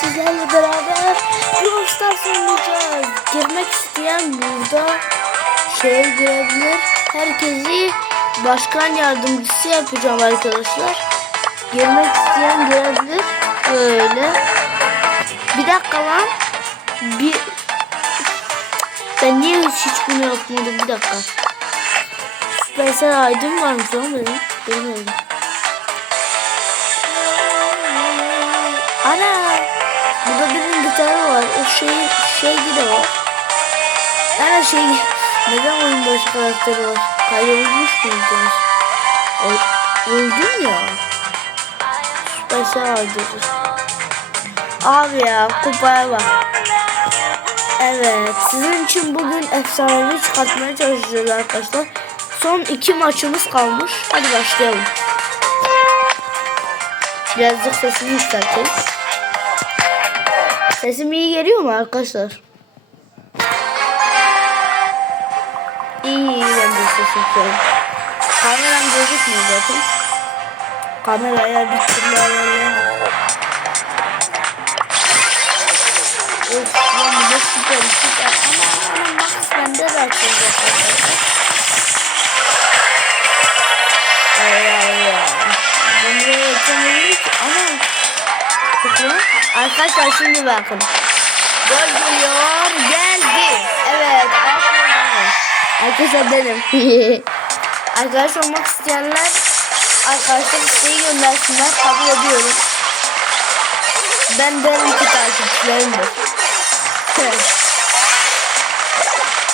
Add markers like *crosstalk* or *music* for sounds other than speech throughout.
sizlerle beraber Brawl Stars oynayacağız. Girmek isteyen burada şeye girebilir. Herkesi başkan yardımcısı yapacağım arkadaşlar. Girmek isteyen girebilir. Böyle. Bir dakika lan. Bir... Ben niye hiç bunu yapmadım? Bir dakika. Süpersel aydın varmış ama benim. Benim öyle. Şey şey de var. Ana şey neden oyun başı karakteri var? Kaybolmuş muydunuz? Öldüm ya. Süpersel aydın. Abi ya kupaya bak. Evet sizin için bugün efsanevi çıkartmaya çalışacağız arkadaşlar. Son iki maçımız kalmış. Hadi başlayalım. Birazcık sesini yükseltelim. Sesim iyi geliyor mu arkadaşlar? İyi iyi bence sesim şu an. Kameram gözükmüyor zaten. Kameraya bir türlü ayarlayamam. Of lan bu da süper süper. Ama ama Max bende de açılacak arkadaşlar. Ay ay ay. Ben buraya geçemedim ki. Ana. Bakın. Arkadaşlar şimdi bakın. Gol geliyor. Geldi. Evet. Arkadaşlar benim. *laughs* Arkadaş olmak isteyenler arkadaşlar isteği göndersinler. Kabul ediyorum. Ben derim ki takipçilerimdir.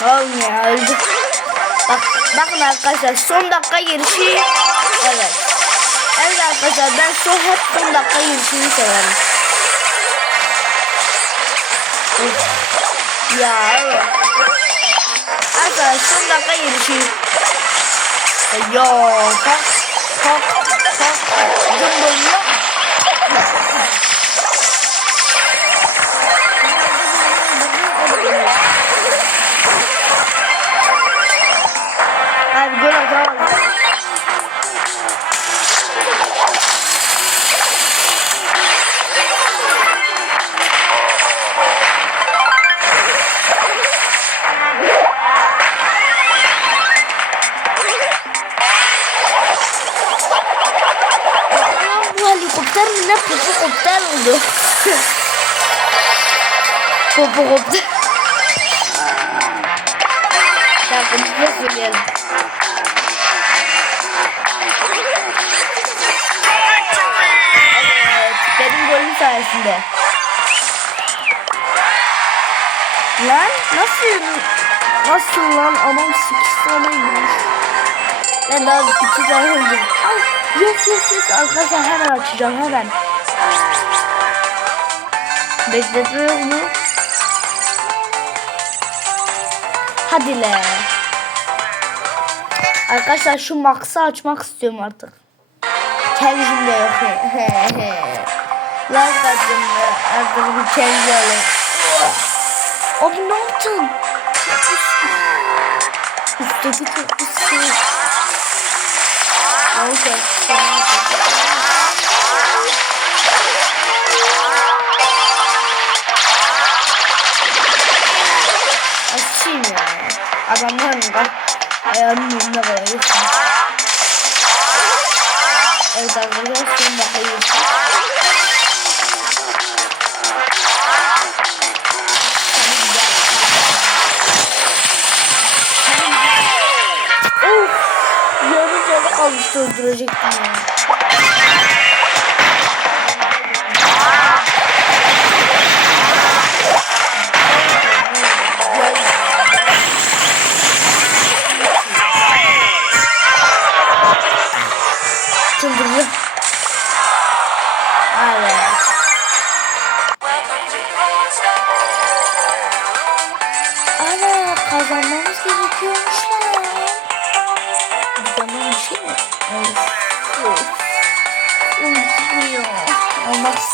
Oğlum ya öldük. Bak, bakın arkadaşlar son dakika girişi. Evet. Evet arkadaşlar ben son hep son dakika girişini severim. Ya evet. Arkadaşlar son dakika girişi. Yo kalk kalk. Oldu. *laughs* Popokopter. Şarkımızı söyleyelim. Evet, benim golüm sayesinde. Lan nasıl nasıl lan adam 8 tane yemiş. Ben daha 2 tane öldüm. Ay yes yes yes arkadaşlar hemen açacağım hemen. Bekletiyor mu? Hadi le. Arkadaşlar şu Max'ı açmak istiyorum artık. Kendimde yok. Lan kadın artık bir kendi alayım. Abi ne yaptın? Üstteki çok şey. Neyse. Adamların bak ayağının önüne koyuyorsun. Evet arkadaşlar son daha iyi. Of! Yarı canı kalmıştı öldürecektim ya.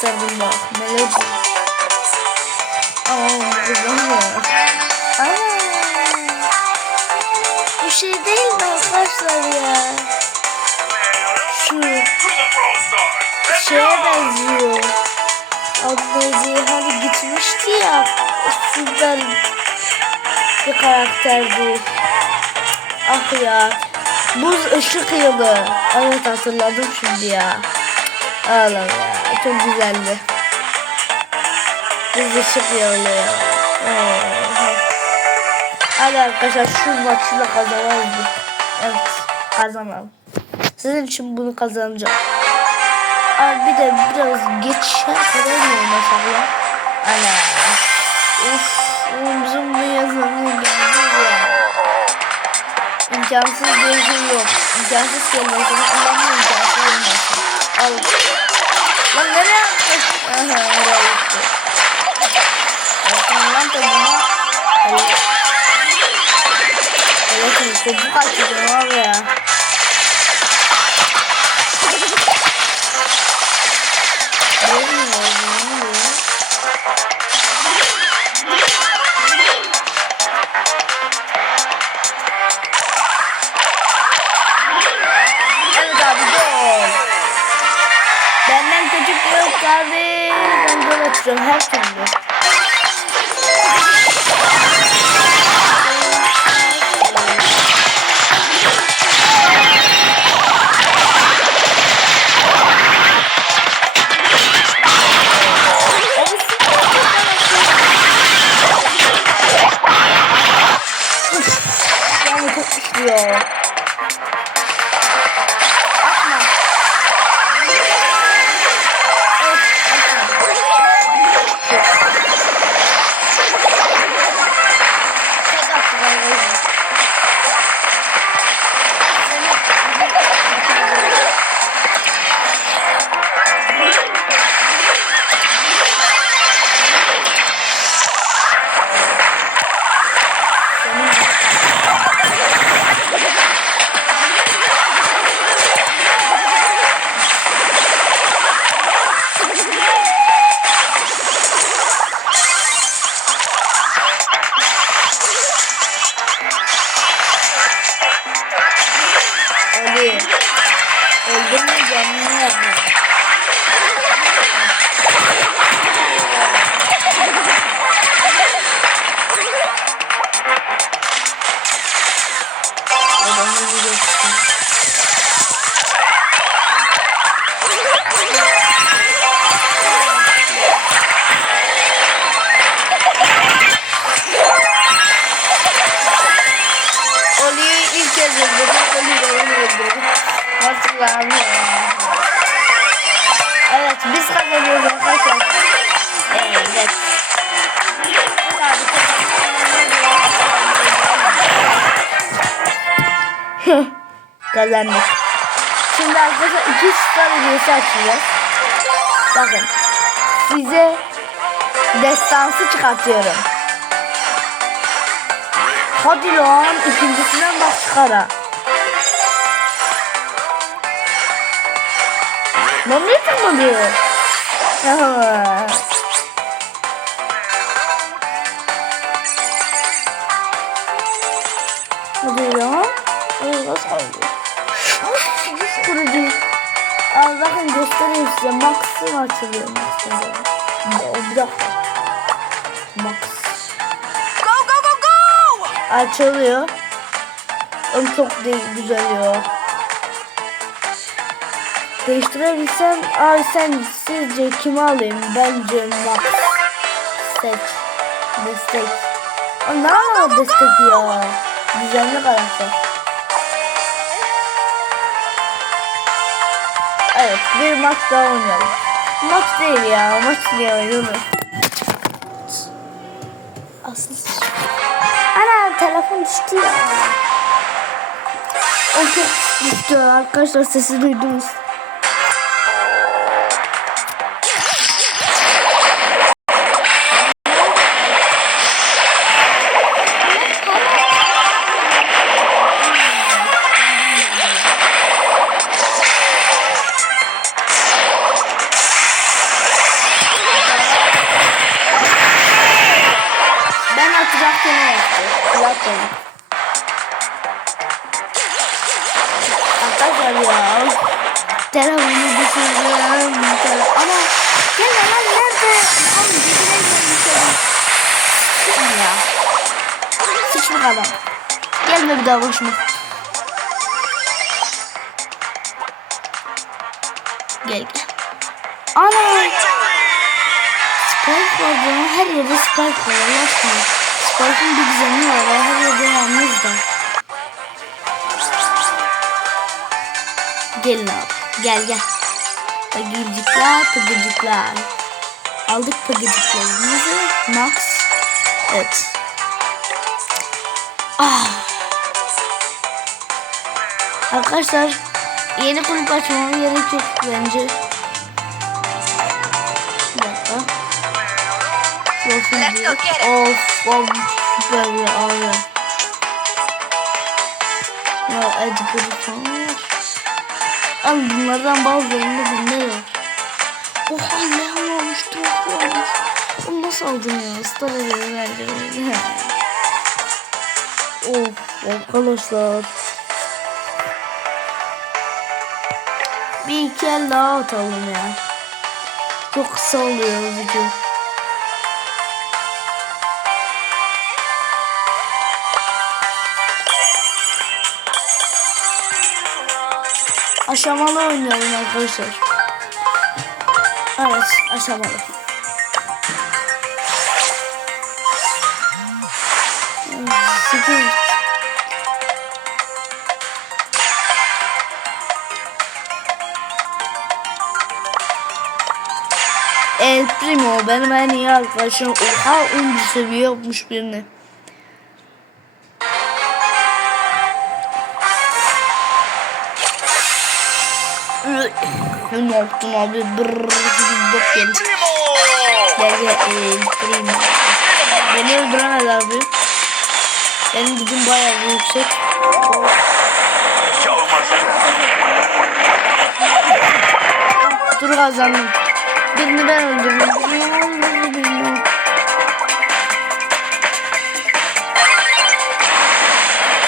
İsterdim bak. Melodi. Ama buradan Ana. Bu şey değil mi arkadaşlar ya? Şu şeye benziyor. Adı neydi? açmıştı ya. Sizden bir karakterdi. Ah ya. Buz ışık yılı. Evet hatırladım şimdi ya. Allah'ım ya. Çok güzeldi. Buz ışık yılı ya. Oh. Hadi arkadaşlar şu maçı da kazanalım. Evet kazanalım. Sizin için bunu kazanacağım. Abi bir de biraz geçe kadar mı ya? Ana. Uf. Oğlum bu yazanı geldi ya. İmkansız bir şey yok. İmkansız kelimesini kullanma imkansız olmasın. Al. Lan nereye attın? Aha oraya gitti. Bakın lan tabii. Evet. Evet, çocuk açıyorum abi ya. Abi. Ben gol atıyorum her türlü. Yani Oli'yi ilk kez öldürdüm. Oli'yi de. Hatırlamıyorum. Evet biz kazanıyoruz arkadaşlar. Evet. Kazandık. Şimdi arkadaşlar iki star hediyesi açacağız. Bakın. Size destansı çıkartıyorum. Hadi lan ikincisinden bak çıkara. Lan ne tırmanıyor? Göstereyim size. Max'ım açılıyor. Bir dakika. Max. Go, go, go, go! Açılıyor. Oğlum çok de güzel ya. Değiştirebilsem, abi sen sizce kimi alayım? Bence Max. Seç. Destek. Oğlum ne ama destek ya? Düzenli karakter. Evet, bir maç daha oynayalım. Maç değil ya, maç diye oynayalım. Aslında Ana telefon düştü ya. O çok düştü arkadaşlar sesi duydunuz. Arkadaşlar ya. Telefonu düşürdüm. Ama gel lan nerede? Abi dibine girmişim. Ya. Şey Sıç bakalım. Gelme bir daha başıma. Gel gel. Ana. Spike var bunun her yerde spike var. Spike'ın bir düzeni var. Her yerde yalnız da. Gelin abi. Gel gel. Pagıcıklar, pagıcıklar. Aldık pagıcıklarımızı. Max. Evet. Ah. Arkadaşlar yeni kulüp açmama gerek yok bence. Bir dakika. Profil. Of, of süper bir abi. Ya Edgar'ı var. Al bunlardan bazılarında bende de. Oha ne olmuş, çok olmuş. Onu nasıl aldın ya? Star'a göre verdim. of arkadaşlar. Bir el daha atalım ya. Çok kısa oluyor video. Aşamalı oynayalım arkadaşlar. Evet aşamalı. Evet. El Primo benim en iyi arkadaşım. Oha 11 seviye yapmış birini. Yaptın abi? Brrrr. Bok yedin. Gel gel. El Primo. Beni öldüremez abi. Benim. Dur kazandım. Birini ben öldürdüm.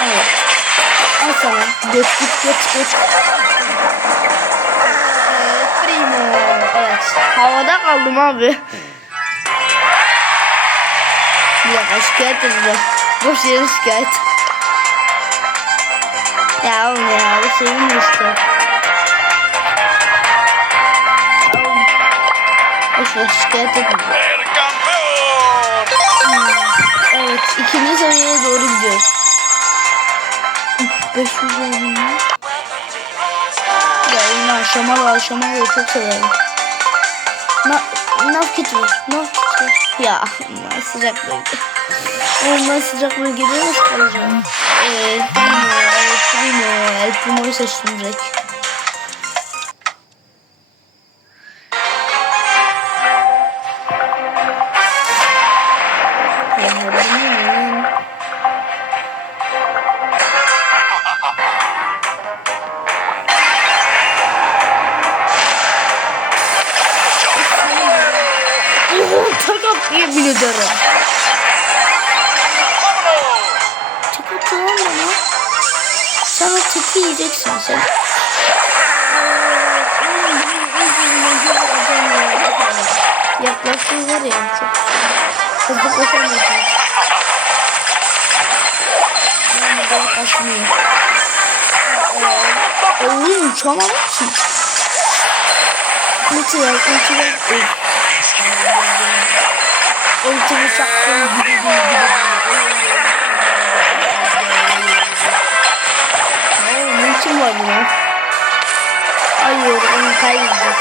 Evet. Al sana. Göt. Havada kaldım abi. Bir dakika şikayet edeceğim. Boş yere şikayet. Ya oğlum ya bu senin işte. Oğlum. Boş ver şikayet edeceğim. Evet ikinci seviyeye doğru gidiyoruz. 500 oldu Ya yine aşamalı aşamalı çok severim. Na, var. Nav kit var. Ya sıcak bölge. Ondan sıcak bölgede nasıl kalacağım? Evet, Primo, El Primo'yu seçtim Yaklaştığı var ya çok hızlı koşamıyorsun. Yani böyle kaçmıyor. Oğlum uçamamışsın. Ulti ver, ulti ver. Ey. Ultimi sattım. Gibi gibi. Oğlum ultim var. Hayır onu kaybedeceğiz.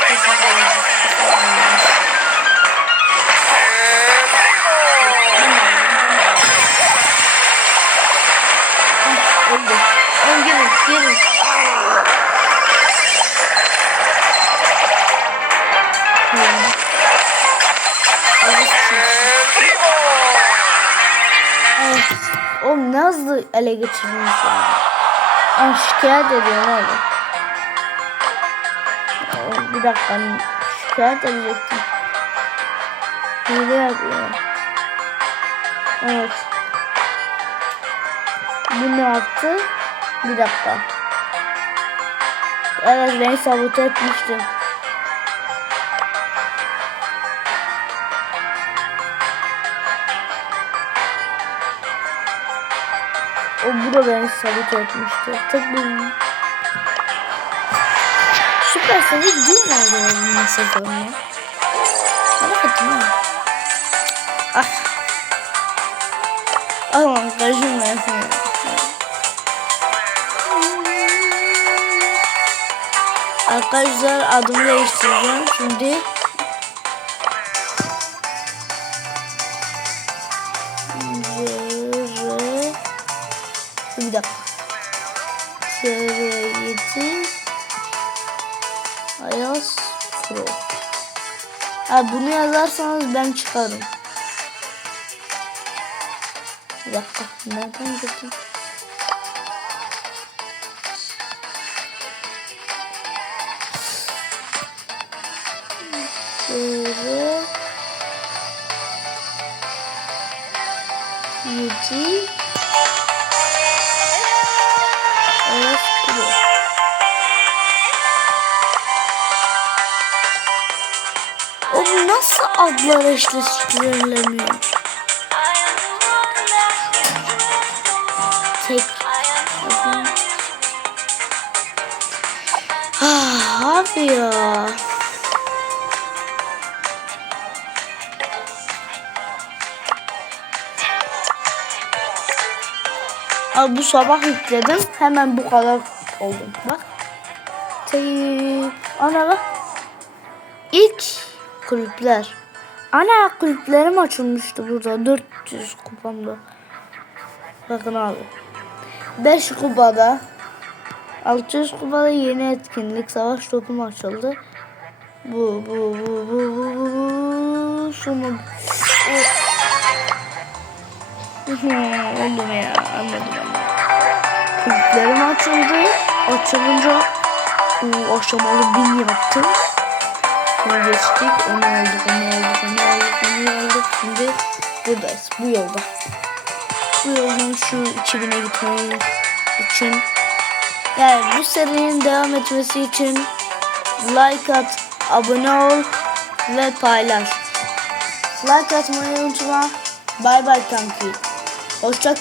Hmm. Evet. Oğlum ne hızlı ele geçirdiniz ya. Ah şikayet ediyorum. Aa, Bir dakika şikayet edecektim. Hile yapıyor. Evet. Bu ne yaptı? Bir dakika. Evet beni sabote etmişti. bu da beni sabit etmişti. Tabii. Süper Sonic değil mi acaba bunun sezonu? Merak ettim ha. Ah. Aman karışım ben. Arkadaşlar adımı değiştireceğim şimdi. Zere. Bir dakika. Zere 7 Ayaz Pro. Ha bunu yazarsanız ben çıkarım. Bir dakika. Nereden girdim? Şöyle. Yedi. Ayaz Pro. O bu nasıl adlar eşleştirilemiyor? Tek. Ah abi ya. Abi bu sabah yükledim. Hemen bu kadar oldum. Bak. Ana bak. İlk kulüpler. Ana kulüplerim açılmıştı burada. 400 kupamda. Bakın abi. 5 kupada 600 kupada yeni etkinlik savaş topum açıldı. Bu bu bu bu bu bu şunu Evet. Oldum ya anladım anladım. Kulüplerim açıldı. Açılınca o aşamalı bin yaptım. Sonra geçtik. Onu aldık, onu aldık, onu aldık, onu aldık. Şimdi buradayız. Bu yolda. Bu yoldan şu 2000'e gitmeyi için yani bu serinin devam etmesi için like at, abone ol ve paylaş. Like atmayı unutma. Bay bay kanki. Hoşça kal.